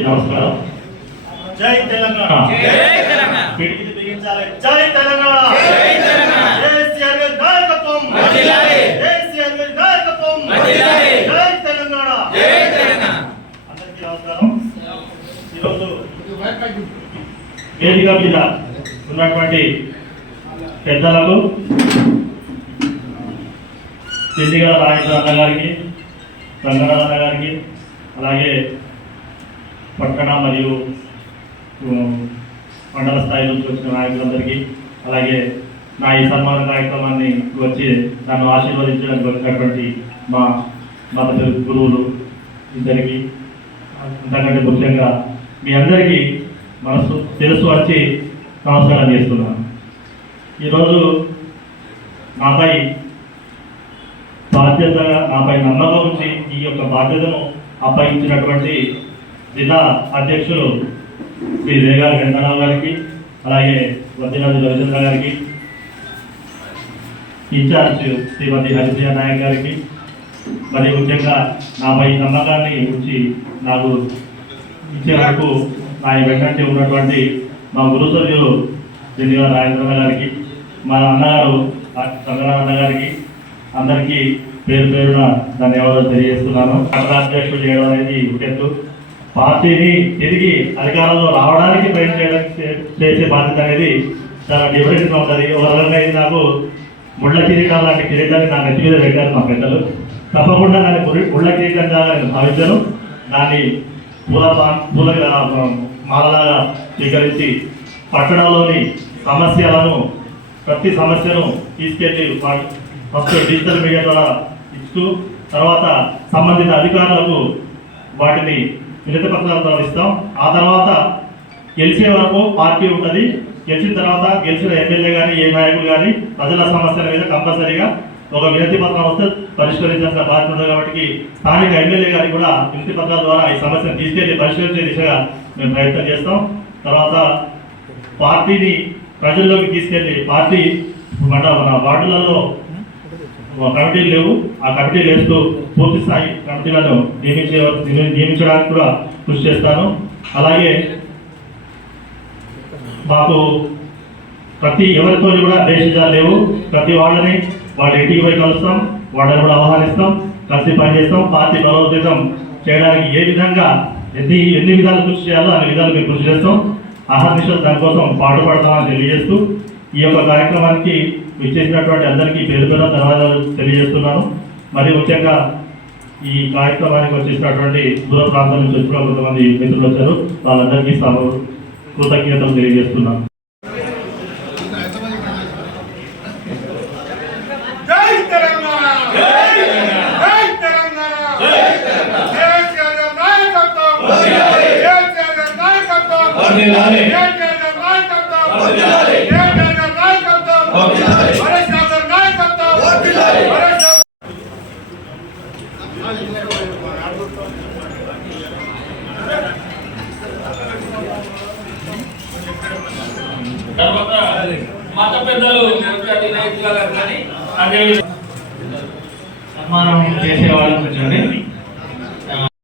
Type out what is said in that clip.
నమస్కారం. జై తెలంగాణ. జై తెలంగాణ. పిడికిలి బిగించాలి. జై తెలంగాణ. జై తెలంగాణ. కేసీఆర్ గారి నాయకత్వం. వర్ధిల్లాలి. కేసీఆర్ గారి నాయకత్వం. వర్ధిల్లాలి. జై తెలంగాణ. జై తెలంగాణ. అందరికీ నమస్కారం. ఈరోజు వేదిక మీద ఉన్నటువంటి పెద్దలకు, చెందిగల రాజేంద్ర అన్న గారికి, రంగనాథ్ అన్న గారికి, అలాగే పట్టణ మరియు మండల స్థాయి నుంచి వచ్చిన నాయకులందరికీ, అలాగే నా ఈ సన్మాన కార్యక్రమాన్ని వచ్చి నన్ను ఆశీర్వదించడానికి వచ్చినటువంటి మా మత గురువులు ఇద్దరికి, అంతకంటే ముఖ్యంగా మీ అందరికీ మనసు తెలుసు వచ్చి నమస్కారం చేస్తున్నాను. ఈరోజు నాపై బాధ్యతగా, నాపై నమ్మకం ఉంచి ఈ యొక్క బాధ్యతను అప్పగించినటువంటి జిల్లా అధ్యక్షులు శ్రీ రేగాల వెంకటరావు గారికి, అలాగే వద్దిరాజు రవిచంద్ర గారికి, ఇన్ఛార్జ్ శ్రీమతి హరిప్రియ నాయక్ గారికి, మరి ముఖ్యంగా నాపై నమ్మకాన్ని ఉంచి నాకు ఇచ్చే వరకు నా వెంటనే ఉన్నటువంటి మా గురుసభ్యులు చెందిగల రాజేంద్ర గారికి, మా అన్నగారు రంగనాథ్ అన్న గారికి, అందరికీ పేరు పేరున ధన్యవాదాలు తెలియజేస్తున్నాను. అధ్యక్షులు చేయడం అనేది ఉటెత్తు, పార్టీని తిరిగి అధికారంలో రావడానికి ప్రయత్నం చేసే బాధ్యత అనేది చాలా డిఫరెంట్గా ఉంటుంది. ఒక రకంగా ఇది నాకు ముళ్ళ కిరీటం లాంటి కిరీటాన్ని నా నెత్తి మీద పెట్టారు మా పెద్దలు. తప్పకుండా దాన్ని ముళ్ళ కిరీటంగా నేను భావించాను. దాన్ని పూల మాలలాగా స్వీకరించి పట్టణంలోని సమస్యలను, ప్రతి సమస్యను తీసుకెళ్లి ఫస్ట్ డిజిటల్ మీడియా ద్వారా ఇస్తూ, తర్వాత సంబంధిత అధికారులకు వాటిని వినతి పత్రాలతో ఇస్తాం. ఆ తర్వాత గెలిచే వరకు పార్టీ ఉంటుంది. గెలిచిన తర్వాత గెలిచిన ఎమ్మెల్యే కానీ ఏ నాయకులు కానీ ప్రజల సమస్యల మీద కంపల్సరీగా ఒక వినతి పత్రం వస్తే పరిష్కరించాల్సిన బాధ్యత ఉంది. కాబట్టి స్థానిక ఎమ్మెల్యే గారికి కూడా వినతి పత్రాల ద్వారా ఈ సమస్యను తీసుకెళ్లి పరిష్కరించే దిశగా మేము ప్రయత్నం చేస్తాం. తర్వాత పార్టీని ప్రజల్లోకి తీసుకెళ్లి, పార్టీ మన వార్డులలో కమిటీలు లేవు, ఆ కమిటీలు వేస్తూ పూర్తి స్థాయి కమిటీలను నియమించడానికి కూడా కృషి చేస్తాను. అలాగే మాకు ఎవరితో కూడా దేశాలు లేవు. ప్రతి వాళ్ళని వాళ్ళ ఇంటికి పోయి కలుస్తాం, వాళ్ళని కూడా ఆహ్వానిస్తాం, కలిసి పనిచేస్తాం. పార్టీ బలోపేతం చేయడానికి ఏ విధంగా ఎన్ని విధాలు కృషి చేయాలో అన్ని విధాలు మేము కృషి చేస్తాం. అహర్నిశలు దానికోసం పాటుపడతామని తెలియజేస్తూ ఈ యొక్క కార్యక్రమానికి విచ్చేసినటువంటి అందరికీ పేరు పేరు ధన్యవాదాలు తెలియజేస్తున్నాను. మరి ముఖ్యంగా ఈ కార్యక్రమానికి వచ్చేసినటువంటి దూర ప్రాంతం నుంచి వచ్చిన కొంతమంది మిత్రులు వచ్చారు, వాళ్ళందరికీ కృతజ్ఞతలు తెలియజేస్తున్నాను. తర్వాత మత పెద్దలు సన్మానం చేసే వాళ్ళని కూర్చోండి.